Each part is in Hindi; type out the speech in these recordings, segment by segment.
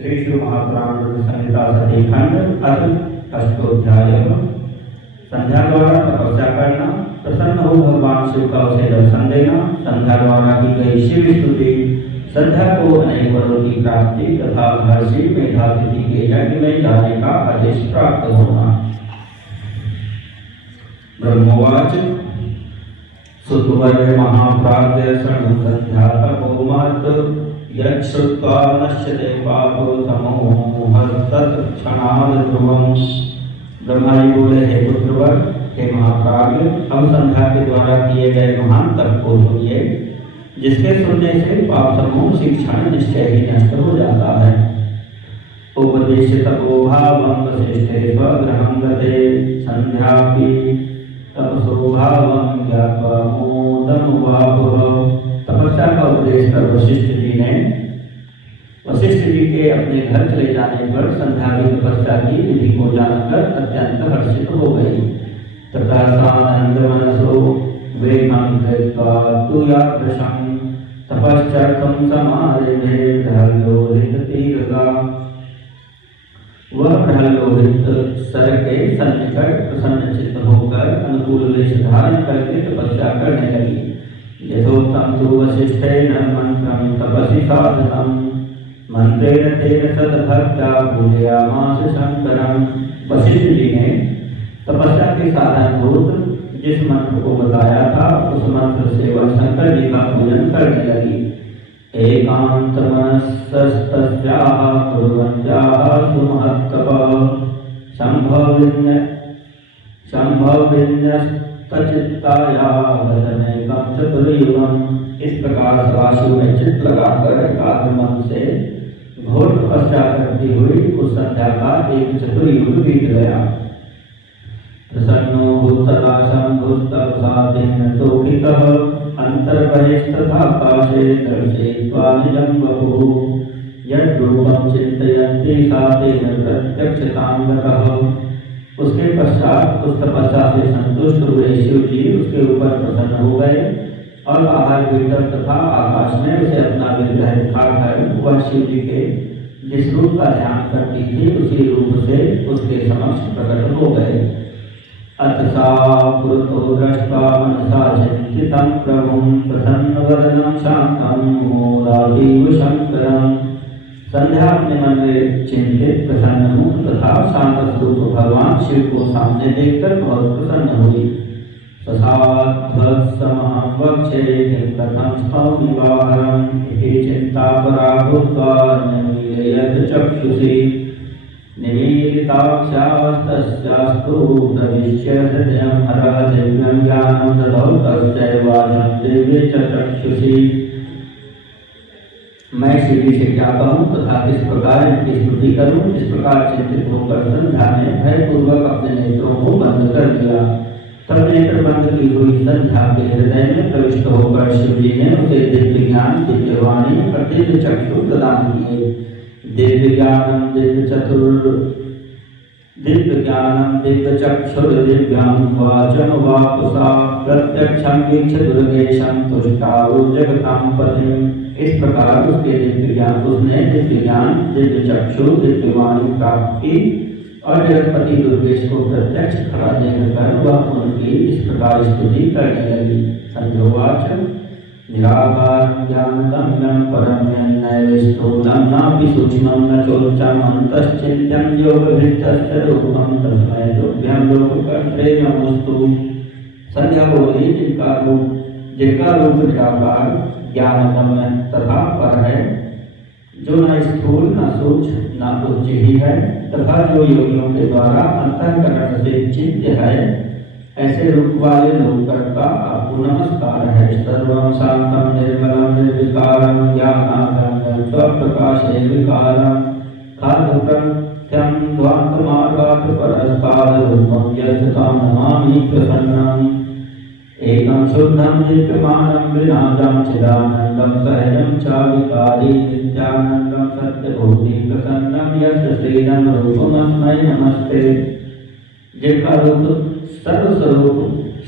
श्री शिव महापुराण संहिता सती खंड अथ अष्टोध्याय। संध्या द्वारा तपस्या करना, प्रसन्न हो भगवान शिव का उसे दर्शन देना, संध्या द्वारा की गई शिव स्तुति, संध्या को अनेक वरों की प्राप्ति तथा महर्षि मेधातिथि के यज्ञ में जाने का आदेश प्राप्त होना। ब्रह्मोवाच सुतवर्य महाप्राज्य शृणु संध्या तपो महत् यच्छ्रुत्वा नश्यते पापो तमोहस्तत्क्षणाद् ध्रुवम्। ब्रह्मा जी बोले, हे पुत्रवर, हे महाप्राज्य, हम संध्या के द्वारा किए गए महान तप को सुनिए, जिसके सुनने से पाप समूह शिक्षण निश्चय ही नष्ट हो जाता है। उपदेश तपो भावं वसिष्ठे स्वगृहं गते संध्यापि तपसो भावं ज्ञात्वा मोदमुवापुः। तपस्या का उपदेश कर वशिष्ठ जी के अपने घर चले जाने पर संध्या की तपस्या की विधि को जानकर अत्यंत हर्षित हो गई तथा सानंद मनसो वेगं कृत्वा तुयादृशं तपश्चर्तुं समारेभे प्रहल्लोहित तीव्रता। वह प्रहल्लोहित सर के सन्निकट प्रसन्न चित्त होकर अनुकूल वेश धारण करके तपस्या करने लगी। यथोक्तं तु वसिष्ठेन मंत्रं तपसि साधनं मंत्रेण तेन सद्भक्त्या पूजयामास शंकरं। वशिष्ठ जी ने तपस्या के साधन भूत जिस मंत्र को बताया था, उस मंत्र से वह शंकर जी का पूजन करने लगी। एकांत मनस्तस्याः कुर्वन्त्याः सुमहत्तपः शंभविन्यस्तचित्ताया भजनेकं चतुर्युगम्। इस प्रकार सदाशिव में चित्त लगाकर एकाग्र मन से घोर तपस्या करती हुई उस संध्या का एक चतुर्युग बीत गया। प्रसन्नो भूतला शंभुस्तपसादेन तोषितः अन्तर्बहिस्तथाकाशे दर्शयित्वा निजं वपुः। यद्रूपं चिन्तयन्ति सा तेन प्रत्यक्षतां गतः। उसके पश्चात उस तपस्या से संतुष्ट हुए शिव जी उसके ऊपर प्रसन्न हो गए और बाहर भीतर तथा आकाश में उसे अपना विग्रह दिखाकर वह शिव जी के जिस रूप का ध्यान करती थी उसी रूप से उसके समक्ष प्रकट हो गए। अथ सा पुरतो दृष्ट्वा मनसा चिन्तितं प्रभुं प्रसन्नवदनं शान्तं मोदातीव शंकरं। संध्या अपने मन में चिंतित प्रसन्न मुख तथा शांत स्वरूप भगवान शिव को सामने देखकर बहुत प्रसन्न हुई। ससाध्वत्समहं वक्षे किं कथं स्तौमि वाहरम् इति चिन्तापरा भूत्वा निमीलयत् चक्षुषि। निमीलिताक्षास्तस्यास्तु प्रविश्य हृदयं हरः दिव्यं ज्ञानं ददौ तस्यैवाचं दिव्ये च चक्षुषि। मैं शिव जी से क्या कहूँ तथा किस प्रकार इनकी स्तुति करूँ। इस प्रकार चिंतित होकर संध्या ने भयपूर्वक अपने नेत्रों को बंद कर दिया। तब नेत्र बंद की हुई संध्या के हृदय में प्रविष्ट होकर शिव जी ने उसे दिव्य ज्ञान, दिव्य वाणी और दिव्य चक्षु प्रदान किए। दिव्य ज्ञानम दिव्य चक्षुर दिव्यां वाचं वापुसा प्रत्यक्षं वीक्ष्य दुर्गेशं तुष्टावु जगतां पतिम्। इस प्रकार उसके दिव्य ज्ञान, दिव्य चक्षु, दिव्य वाणी प्राप्त की और जगतपति दुर्गेश को प्रत्यक्ष खड़ा देखकर वह उनकी इस प्रकार स्तुति करने लगी। संध्योवाच निराकारं ज्ञानगम्यं परं यन्नैव स्थूलं नापि सूक्ष्मं न चोच्चं अन्तश्चिन्त्यं योगभीष्टस्य रूपं तस्मै तुभ्यं लोककर्त्रे नमोस्तु। संध्या बोली, जिनका रूप निराकार, ज्ञानगम्य तथा पर है, जो न स्थूल न सूक्ष्म न उच्च ही है तथा जो योगियों के द्वारा अंतःकरण से चित्य है, ऐसे रूप वाले लोककर्ता आपको नमस्कार है। सर्वं शांतं निर्मलं निर्विकारं ज्ञानागम्यं स्वप्रकाशे विकारं खाद्यप्रत्यं ध्वान्तमार्गात् परस्तादरूपं यत्तं नमामि प्रसन्नम्। एकं शुद्धं दिव्यमानं विनाशं चिदानन्दं सहजं च विकारी नित्यानन्दं सत्यभूति प्रसन्नं यस्य श्रीरं रूपमस्मै नमस्ते। जिनका रूप सर्वस्वरूप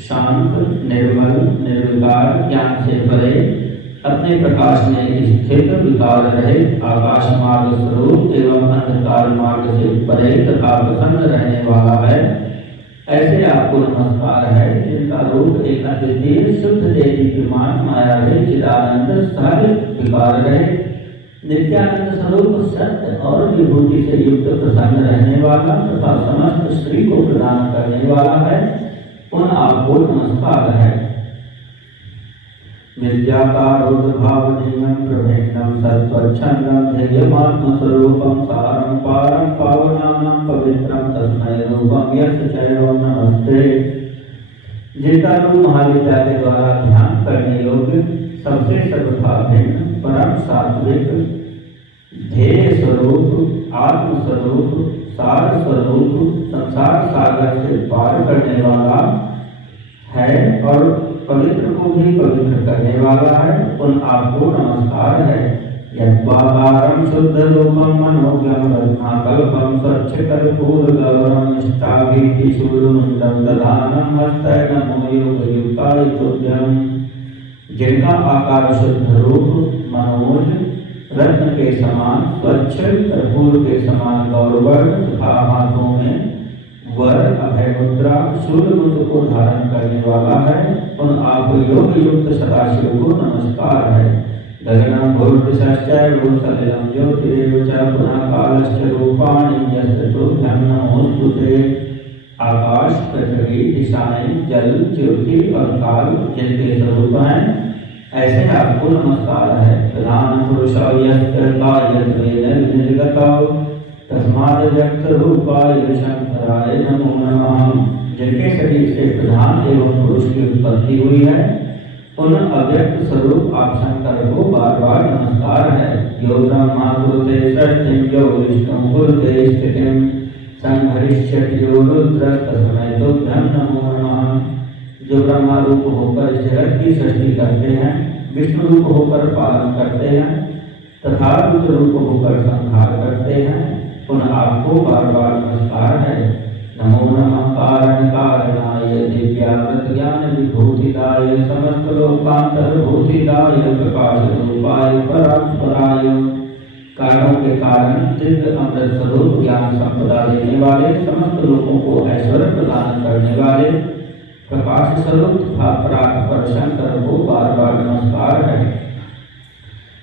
शांत, निर्मल, निर्विकार, ज्ञान से परे अपने प्रकाश में स्थित विकार रहित आकाश मार्ग स्वरूप एवं अंधकार मार्ग से परे तथा प्रसन्न रहने वाला है, ऐसे आपको नमस्कार है जिनका रूप एक अद्वितीय शुद्ध देदीप्यमान माया है चिदानंद सारे विकार रहित नित्यानंद स्वरूप सत्य और विभूति से युक्त प्रसन्न रहने वाला तथा समस्त श्री को प्रदान करने वाला है, उन आपको नमस्कार है। विद्याकारोद्भावनीयं प्रभेदं सत्त्वच्छन्दं ध्येयमात्म स्वरूपं सारं पारं पावनानां पवित्रं तस्मै रूपं यस्य चैवं नमस्ते। जिनका रूप महाविद्या के द्वारा ध्यान करने योग्य सबसे सर्वथा भिन्न परम सात्विक ध्येय स्वरूप आत्म स्वरूप सार स्वरूप संसार सागर से पार करने वाला है और पवित्र को भी पवित्र करने वाला है, उन आपको नमस्कार है। यद्वाकारं शुद्ध रूपं मनोज्ञं रत्नाकल्पं स्वच्छकर्पूर गौरं निष्ठाभीतिशूलमुण्डं दधानं हस्तै नमो योगयुक्ताय तुभ्यं। जिनका आकार शुद्ध रूप मनोज रत्न के समान स्वच्छ कर्पूर के समान गौरवर्ण तथा हाथों में वर अभय मुद्रा शूल मुद्र को धारण करने वाला है, उन आप योग युक्त सदाशिव को नमस्कार है। गगनं भूर्दिशश्चैव सलिलं ज्योतिरेव च पुनः कालश्च रूपाणि यस्य तुभ्यं नमोस्तुते। आकाश पृथ्वी दिशाएं जल ज्योति और काल जिनके स्वरूप हैं, ऐसे आपको नमस्कार है। प्रधान पुरुषो यस्य कायत्वेन निर्गतो तस्माद् व्यक्त रूपाय शंकराय नमो नमः। जिनके शरीर से प्रधान एवं पुरुष की उत्पत्ति हुई है, उन अव्यक्त स्वरूप आप शंकर को बार बार नमस्कार है। यो ब्रह्मा कुरुते सृष्टिं यो विष्णु कुरुते स्थितिं संहरिष्यति यो रुद्र तस्मै तुभ्यं नमो नमः। जो ब्रह्मा रूप होकर जगत की सृष्टि करते हैं, विष्णु रूप होकर पालन करते हैं तथा रुद्र रूप होकर संहार करते हैं, उन आपको बार बार नमस्कार है। नमो नमः कारण कारणाय दिव्याकृत ज्ञान विभूतिदाय समस्त लोकांतर्भूतिदाय प्रकाश रूपाय परात्पराय। कारणों के कारण दिव्य अमृत स्वरूप ज्ञान संपदा देने वाले, समस्त लोगों को ऐश्वर्य प्रदान करने वाले प्रकाश स्वरूप तथा परात्पर शंकर को बार बार नमस्कार है।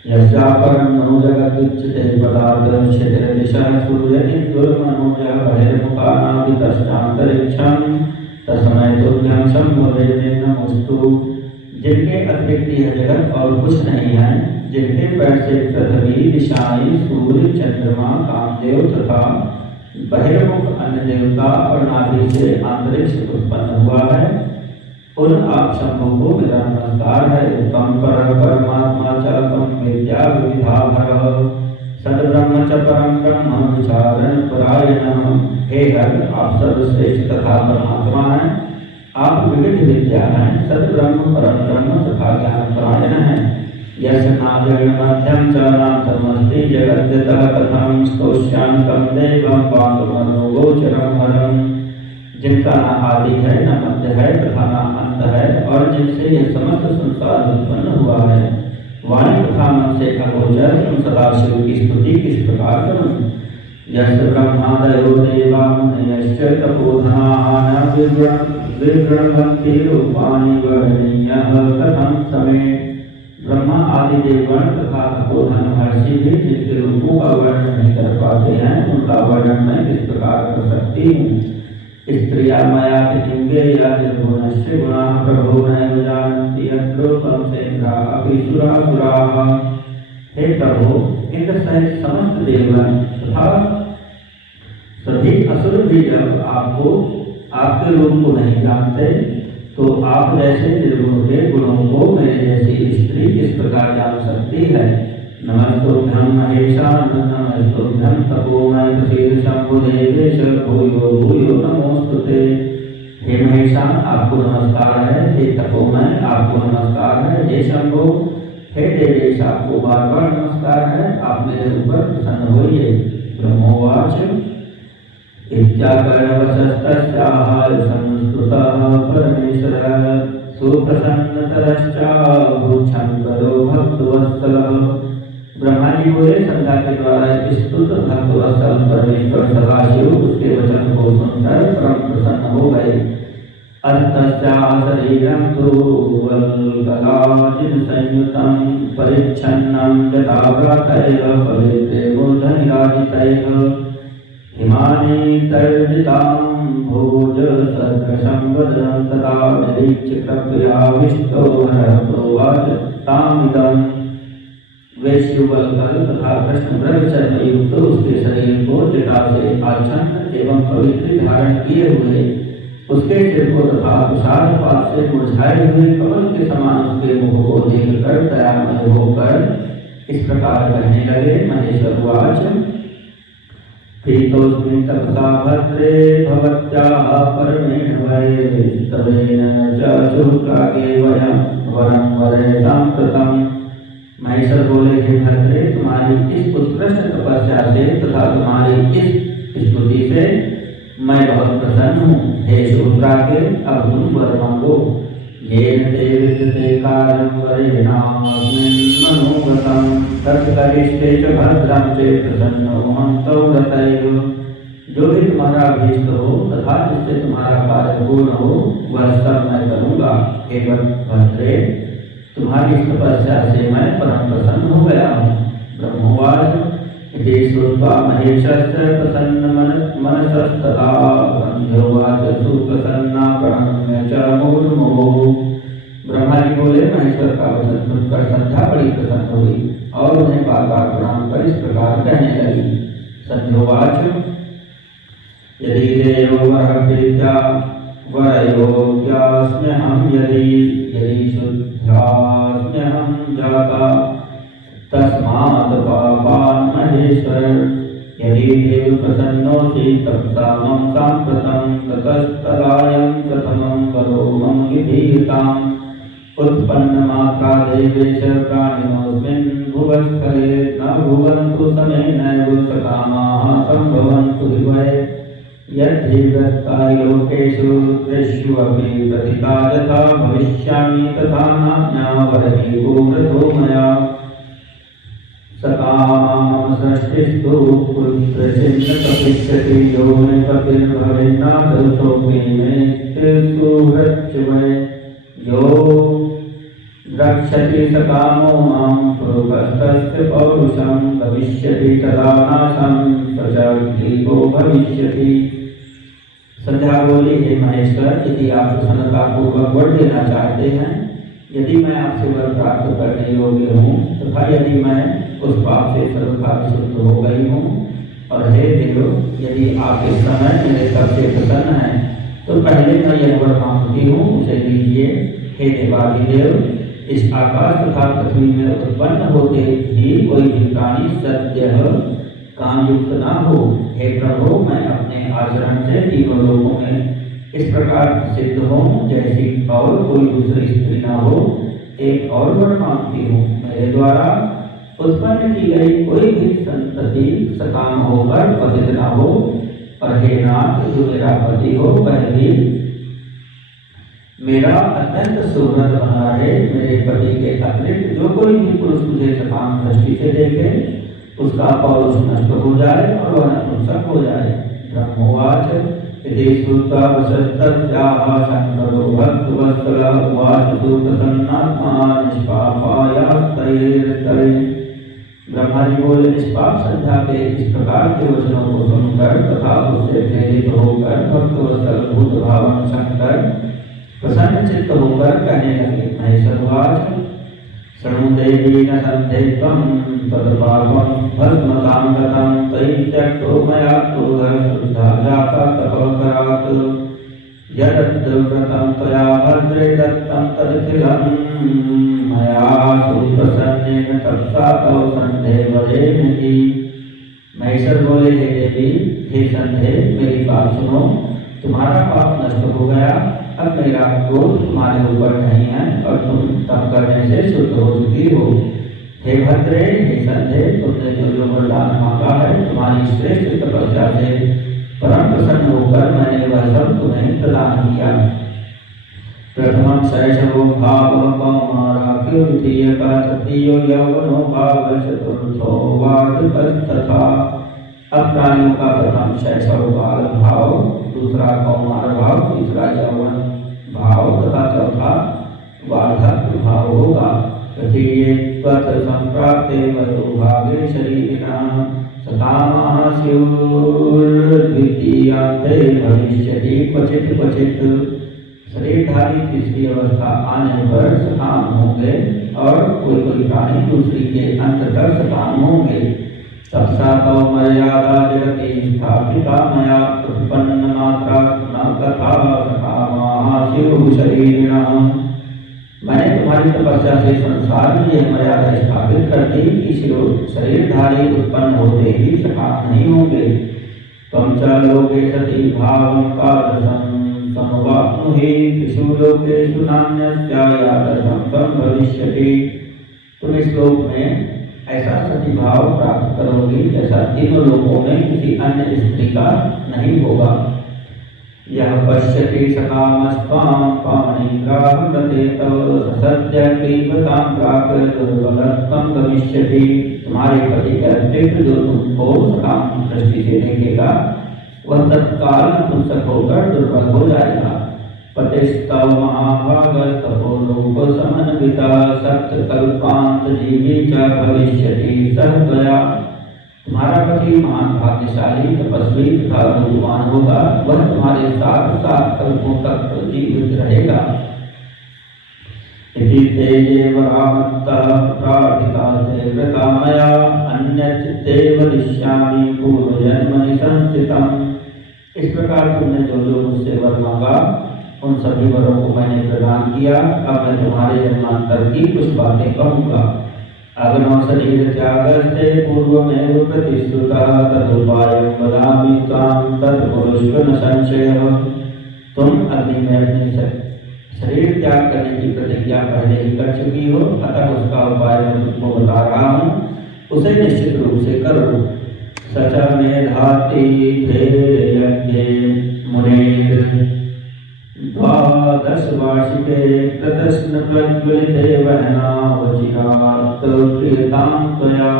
यस्यापरं नो जगदुच्यते पदार्थं क्षितिर्दिशः सूर्यनिर्दुर्मनोजः बहिर्मुखानादितश्चान्तरिक्षं तस्मै तुभ्यं शम्भवे नमोस्तु। जिनके अतिरिक्त यह जगत और कुछ नहीं है, जिनके पैर से पृथ्वी दिशाएं सूर्य चंद्रमा कामदेव तथा बहिर्मुख अन्य देवता और नाभि से अंतरिक्ष उत्पन्न हुआ है, उन आप शंभु को मेरा नमस्कार है। तम परमात्मा च तम विद्या विविधाभरः सद्ब्रह्म च परम ब्रह्म विचारण परायणः। हे हर, आप सर्वश्रेष्ठ तथा परमात्मा हैं, आप विविध विद्या हैं, सद्ब्रह्म परम ब्रह्म तथा ज्ञान परायण हैं। यस्य नाद्यं मध्यं च नान्तमस्ति जगद्यतः कथं स्तोष्यान्तं देवं पान्तुमनोगोचरं हरम्। जिनका न आदि है न मध्य है तथा न अंत है और जिनसे यह समस्त संसार उत्पन्न हुआ है, वाणी तथा मन से अगोचर उन सदाशिव की स्तुति किस प्रकार करूं। यस्य ब्रह्मादयो देवा मुनयश्च तपोधनाः न विगृह्णन्ति रूपाणि वर्णनीयः कथं समे। ब्रह्मा आदि देवगण तथा तपोधन महर्षि भी जिनके रूपों का वर्णन नहीं कर पाते हैं, उनका वर्णन मैं किस प्रकार कर सकती हूँ। स्त्रिया मया किंगेया निर्गुणस्य गुणाः प्रभो नैव जानन्ति यद्रूपं सेन्द्रा अपि सुरासुराः। हे प्रभु, इंद्र सहित समस्त देवगण तथा सभी असुर भी जब आपके रूप को नहीं जानते, तो आप जैसे निर्गुण के गुणों को मेरे जैसी स्त्री किस प्रकार जान सकती है। नमस्तुभ्यं महेशान नमस्तुभ्यं तपोमय प्रसीद शंभुदेवेश भूयो भूयो नमोस्तुते। हे महेशान, आपको नमस्कार है। हे तपोमय, आपको नमस्कार है। हे शंभु, हे देवेश, आपको बार बार नमस्कार है। आप मेरे ऊपर प्रसन्न होइए। ब्रह्मोवाच इत्याकर्णवशस्तस्याः संस्तुतः परमेश्वरः सुप्रसन्नतरश्चाभूच्छङ्करो भक्तवत्सलः। ब्रह्मा जी बोले, संध्या के द्वारा स्तुत भक्तवत्सल परमेश्वर सदाशिव उसके वचन को सुनकर परम प्रसन्न हो गए। शरीरं तु वल्कलाजिन संयुतं परिच्छन्नं यथा प्रातः पवित्रे मूर्धनिराजितैः हिमानि तर्जितां भोज सदृशं वदनं तदा निरीक्ष्य कृपयाविष्टो प्रोवाच तामिदम्। वे शिवबलकल तथा कृष्ण ब्रह्मचर्य युक्त उसके शरीर को जटा से आच्छन्न एवं पवित्र धारण किए हुए उसके सिर को तथा तुषार पात से मुरझाए हुए कमल के समान उसके मुख को देखकर दयामय होकर इस प्रकार कहने लगे। महेश्वरवाच प्रीतोऽस्मि तपसा भद्रे भवत्याः परमेण वै तवेन च शुक्रागे वयं वरं वरे साम्प्रतम्। महेश्वर बोले, हे भद्रे, तुम्हारी इस उत्कृष्ट तपस्या से तथा तुम्हारी इस स्तुति से मैं बहुत प्रसन्न हूँ। हे शूद्रागे, अब तुम वर मांगो। येन ते विद्यते कार्यं वरेणास्मिन् मनोगतं तत्करिष्ये च भद्रं चेत् प्रसन्नोऽहं तौ रतैः। जो भी तुम्हारा अभीष्ट हो तथा जिससे तुम्हारा कार्य पूर्ण हो वह सब मैं करूँगा। हे भद्रे, तुम्हारी इस तपस्या से मैं परम प्रसन्न हो गया हूँ। ब्रह्मवाच इति श्रुत्वा महेशस्य प्रसन्न मनसस्तथा संध्योवाच सुप्रसन्ना प्रणम्य च मुहुर्मुहुः। ब्रह्मा जी बोले, महेश्वर का वचन सुनकर संध्या बड़ी प्रसन्न हुई और उन्हें बार बार प्रणाम कर इस प्रकार कहने लगी। संध्योवाच यदि देयो वरः प्रीत्या वरयोग्यास्म्यहं यदि शुद्ध्यास्म्यहं जाता तस्मात् पापान् महेश्वर। यदि देव प्रसन्नोऽसि तपसा मम साम्प्रतं ततस्तदायं प्रथमं वरो मम विधीयताम्। उत्पन्नमात्रा देवेश प्राणिनोऽस्मिन् भुवस्थले न भुवन्तु समेनैव सकामाः सम्भवन्तु दिवै। यद्धि वृत्तालोकेषु त्रिषु अपि प्रतिता यथा भविष्यामि तथा नाज्ञावरहि गोव्रतो मया। सकामं सृष्टिस्तु पुत्रचिन्न कपिष्यति यो निपतिर्भवेन्नादृशोऽपि मेत्युसुहृच्युवै। यो द्रक्ष्यति सकामो मां पुरुषस्तस्य पौरुषं भविष्यति तदा नाशं स च दीपो भविष्यति। संध्या बोली, हे महेश्वर, यदि आप प्रसन्नता पूर्वक वर देना चाहते हैं, यदि मैं आपसे वर प्राप्त करने योग्य हूँ तथा यदि मैं उस पाप से सर्वथा विशुद्ध हो गई हूँ, और हे देव, यदि आप इस समय मेरे सबसे प्रसन्न हैं तो पहले मैं यह वर मांगती हूँ, उसे दीजिए। हे देवादिदेव, इस आकाश तथा पृथ्वी में उत्पन्न होते ही कोई भी प्राणी सद्यः कामयुक्त न हो। हे प्रभु, मैं अपने आचरण से तीनों लोकों में इस प्रकार सिद्ध हूँ जैसी और कोई दूसरी स्त्री न हो। एक और वर मांगती हूँ, मेरे द्वारा उत्पन्न की गई कोई भी संतति सकाम होकर पतित न हो। और हे नाथ, जो मेरा पति हो वह भी मेरा अत्यंत सुहृद बना रहे। मेरे पति के अतिरिक्त जो कोई भी पुरुष मुझे सकाम दृष्टि से देखे उसका पौरुष नष्ट हो जाए और वह नपुंसक हो जाए। ब्रह्मोवाच इति श्रुत्वा वशस्तस्याः शङ्करो भक्तवत्सलः उवाच सुप्रसन्नात्मा निष्पापायास्तैर्तैः। ब्रह्मा जी बोले, निष्पाप संध्या के इस प्रकार के वचनों को सुनकर तथा उससे प्रेरित होकर भक्तवत्सल भूत भावन शंकर प्रसन्न चित्त होकर कहने लगे। महेश्वरवाच शृणु देवी न सन्देहत्वं तत्पापं भस्मतां गतं तयि त्यक्तो मया क्रोधः शुद्धा जाता तपकरात्। यद्व्रतं त्वया भद्रे दत्तं तदखिलं मया सुप्रसन्नेन तपसा तव सन्धे वरेणि। महेश्वर बोले, हे देवी, हे संधे, मेरी बात सुनो। तुम्हारा पाप नष्ट हो गया, अब मेरा क्रोध तुम्हारे ऊपर नहीं है और तुम तप करने से शुद्ध हो चुकी हो। हे भद्रे, हे संधे, तुमने जो वरदान मांगा है तुम्हारी श्रेष्ठ तपस्या से परम प्रसन्न होकर मैंने वह सब तुम्हें प्रदान किया। प्रथमं शैशवो भावः कौमाराख्यो द्वितीयः तृतीयो यौवनो भावः चतुर्थो वार्धकस्तथा। अब प्राणियों का प्रथम शैशव बाल भाव, दूसरा कौमार भाव, तीसरा यौवन भाव तथा चौथा वार्धक्य भाव होगा। तृतीये संप्राप्ते वयोभागे शरीरिणां सकामः स्युर्द्वितीयान्ते भविष्यति क्वचित् क्वचित्। शरीरधारी तीसरी अवस्था आने पर सकाम होंगे और कोई कोई प्राणी दूसरी के अंत तक सकाम होंगे। तत्सा तौ मर्यादा जगति स्थापिता मया उत्पन्न मात्रा न कथा सकामाः स्युः शरीरिणां। मैंने तुम्हारी तपस्या से संसार में यह मर्यादा स्थापित कर दी कि शरीरधारी उत्पन्न होते ही सकाम नहीं होंगे। त्वं च लोके सति भावं तादृशं समवाप्नुहि त्रिषु लोकेषु नान्यस्या यादृशं त्वं भविष्यति। तुम इस लोक में ऐसा सती भाव प्राप्त करोगे जैसा तीनों लोकों में किसी अन्य स्त्री का नहीं होगा। यह पश्यति सकामस्त्वां पाणिग्राहमते तव ससद्य क्लीबतां प्राप्य दुर्बलत्वं भविष्यति। तुम्हारे पति के अतिरिक्त जो तुमको सकाम दृष्टि से देखेगा वह तत्काल नपुंसक होकर दुर्बल हो जाएगा। पतिस्तव महाभागस्तपो लोक समन्विता सप्तकल्पांत जीवी च भविष्यति सह त्वया। तुम्हारा पति महान भाग्यशाली तपस्वी तथा बुद्धिमान होगा, वह तुम्हारे साथ 7 कल्पों तक जीवित रहेगा। इति ते ये वरामत्तः प्रार्थितास्ते कृता मया अन्यच्चित्ते वदिष्यामि पूर्वजन्मनि संस्थितम्। इस प्रकार तुमने जो जो मुझसे वर मांगा उन सभी वरों को मैंने प्रदान किया। अब मैं तुम्हारे जन्मांतर की कुछ बातें कहूँगा। अग्नौ शरीर त्यागस्ते पूर्वमेव प्रतिश्रुतः तदुपायं वदामि त्वां तत्पुरुषः न संशयः। तुम अग्नि में अपने शरीर त्याग करने की प्रतिज्ञा पहले ही कर चुकी हो, अतः उसका उपाय मैं तुमको बता रहा हूँ, उसे निश्चित रूप से करो। सच मेधाति धेर्यज्ञे मुनेर् 12 वार्षिके प्रदर्शन प्रज्वलिते वहनावचिरात् प्रियतां त्वया।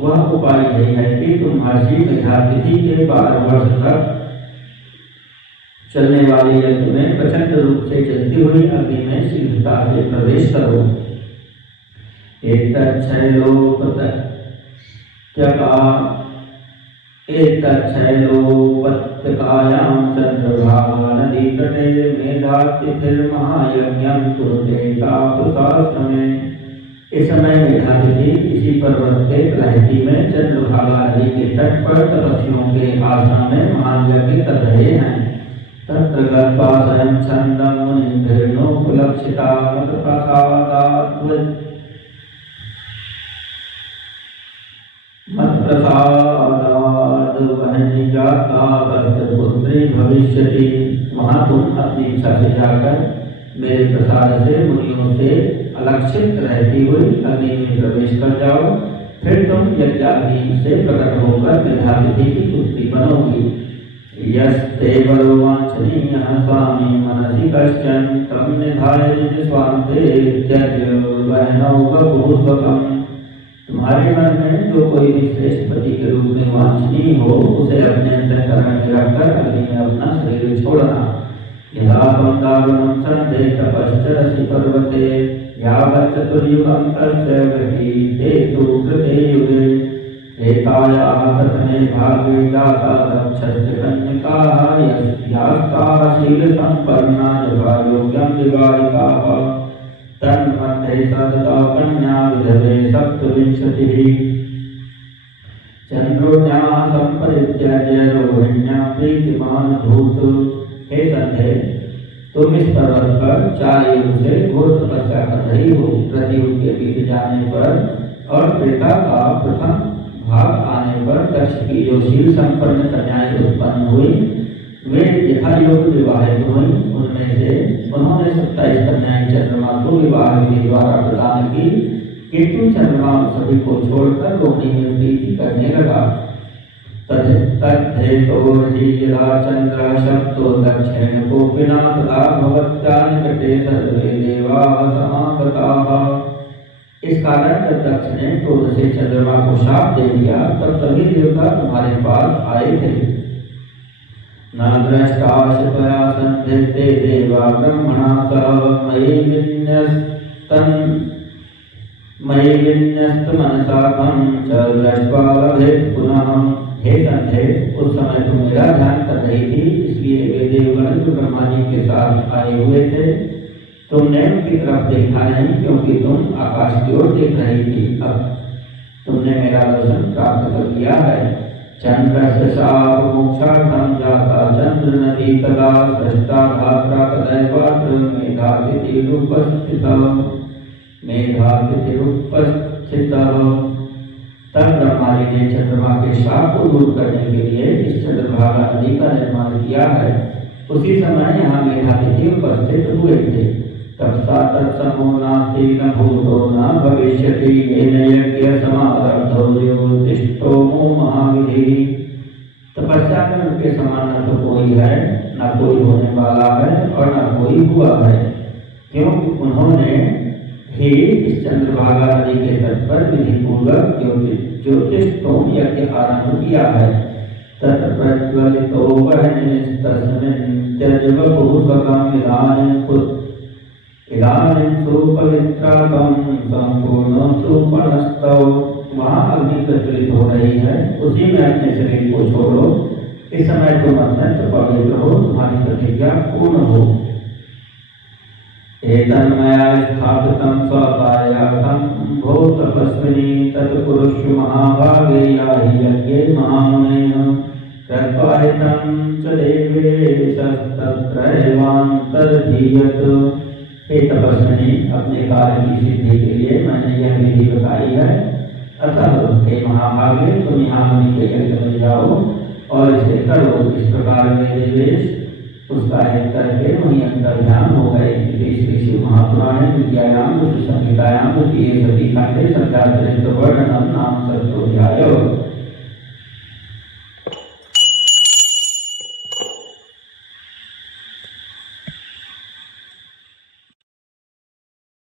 वह उपाय यही है कि तुम महर्षि मेधातिथि के 12 वर्ष तक चलने वाले यज्ञ में प्रचंड रूप से चलती हुई अग्नि में शीघ्रता से प्रवेश करो। एतच्छैलोपत्यकायां चंद्रभागा नदी तटे मेधातिथिर्महायज्ञं कुरुते तापसाश्रमे। इस समय मेधातिथि इसी पर्वत के तलहटी में चंद्रभागा नदी के तट पर तपस्वियों के आश्रम में महान यज्ञ कर रहे हैं। तत्र गत्वा स्वयं छन्दं मुनिभिर्नोपलक्षिता मत्प्रसादाद् वहनी जाता तस्य पुत्री भविष्यति। वहाँ तुम अपनी इच्छा से जाकर मेरे प्रसाद से मुनियों से अलक्षित रहती हुई अग्नि में प्रवेश कर जाओ। फिर तुम यज्ञाग्नि से प्रकट होकर मेधातिथि की पुत्री बनोगी। यस्ते बलवांछनीयः स्वामी मनसि कश्चन तं निधाय निज स्वान्ते त्यज वहनौ बभूष्वकम्। तुम्हारे मन में जो कोई भी श्रेष्ठ पति के रूप में वांछनीय हो उसे अपने अंतःकरण में रखकर अग्नि में अपना शरीर छोड़ना। यदा त्वं दारुणं सन्धे तपश्चरसि पर्वते यावत् चतुर्युगं तस्य गृहीते तु कृते युगे। एतायाः प्रथमे भागे जाता दक्षस्य कन्यकाः यस्यास्ताः शीलसम्पन्ना यथा योग्यं विवाहिताः। तन्मध्ये सतता कन्या विधवे 27। चंद्रोन्याः संपरित्यज्य रोहिण्यां प्रीतिमान् भूत्। हे संध्या, तुम इस पर्वत पर 4 युग से घोर तपस्या कर रही हो। प्रतियुग के बीत जाने पर और त्रेता का प्रथम भाग आने पर दक्ष की जो शील संपन्न कन्याएं उत्पन्न हुई वे यथा योग विवाहित हुई। उनमें से उन्होंने 27 कन्याएं चंद्रमा को विवाह के द्वारा प्रदान की, किंतु चंद्रमा सभी को छोड़कर रोहिणी में प्रीति करने लगा। तद्धेतोर्हि यदा चन्द्रः शब्दो दक्षिण कोपिना तदा भवत्या निकटे सर्वे देवाः समागताः। इस कारण जब दक्ष ने क्रोध से चंद्रमा को शाप दे दिया तब सभी देवता तुम्हारे पास आए थे। न द्रष्टाश त्वया संधत्ते देवा ब्रह्मणा सह मयि विन्यस्तमनसाकं च दृष्ट्वा लभेत् पुनः। हे संधे, उस समय तुम मेरा ध्यान कर रही थी, इसलिए वे देवगण जो ब्रह्मा जी के साथ आए हुए थे तुमने उनकी तरफ देखा नहीं, क्योंकि तुम आकाश की ओर देख रही थी। अब तुमने मेरा दर्शन प्राप्त कर लिया है। चंद्रस्य शापमोक्षार्थं जाता चंद्र नदी तदा सृष्टा धात्रा तदैवात्र मेधातिथिरुपस्थितः। तब ब्रह्मा जी ने चंद्रमा के शाप को दूर करने के लिए इस चंद्रभागा नदी का निर्माण किया है। उसी समय यहाँ मेधातिथि उपस्थित हुए थे। तब सा तत्समो नास्ति न भूतो न भविष्यति येन यज्ञ समारब्धो ज्योतिष्ठोमो महाविधि। तपस्या में उनके समान न तो कोई है, न कोई होने वाला है और न कोई हुआ है, क्योंकि उन्होंने ही इस चंद्रभागा नदी के तट पर विधि पूर्वक ज्योतिष्ठोम यज्ञ आरंभ किया है। तत्प्रज्वलितो वह्निस्तस्मिन् त्यजवपुष्पकम् इदानीं सुपवित्रकं संपूर्ण सुपणस्तौ। वहाँ अग्नि प्रज्वलित हो रही है, उसी में अपने शरीर को छोड़ो। इस समय तुम अत्यंत पवित्र हो, तुम्हारी प्रतिज्ञा पूर्ण हो। एतन्मया स्थापितं स्वकार्यार्थं भो तपस्विनी तत्कुरुष्व महाभागे याहि यज्ञे महामुनेः कृत्वाहितं च देवेशस्तत्रैवान्तर्धीयत। हे तपस्विनी, अपने कार्य की सिद्धि के लिए मैंने यह विधि बताई है। अतः हे महाभागे, तुम यहाँ मुनि के यज्ञ में जाओ और इसे करो। इस प्रकार मेरे देश उसका हित करके वही अंतर्ध्यान हो गए। श्री शिव महापुराणे विद्यायाम संहितायाम द्वितीय सती खंडे संध्या चरित्र वर्णनम नाम 7वां अध्याय।